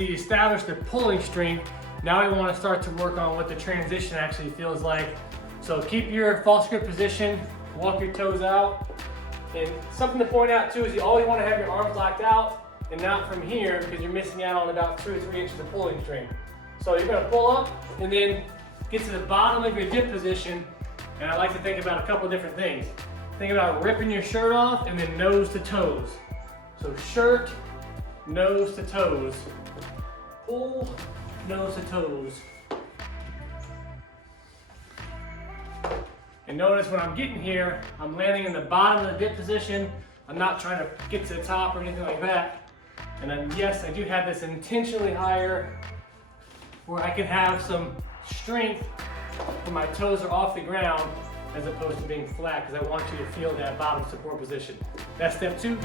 You establish the pulling strength. Now we want to start to work on what the transition actually feels like. So keep your false grip position, walk your toes out. And something to point out too is you always want to have your arms locked out and not from here because you're missing out on about 2 or 3 inches of pulling strength. So you're going to pull up and then get to the bottom of your dip position. And I like to think about a couple of different things. Think about ripping your shirt off and then nose to toes. So shirt, nose to toes. Pull, nose to toes. And notice when I'm getting here, I'm landing in the bottom of the dip position. I'm not trying to get to the top or anything like that. And then yes, I do have this intentionally higher where I can have some strength when my toes are off the ground as opposed to being flat because I want you to feel that bottom support position. That's step 2.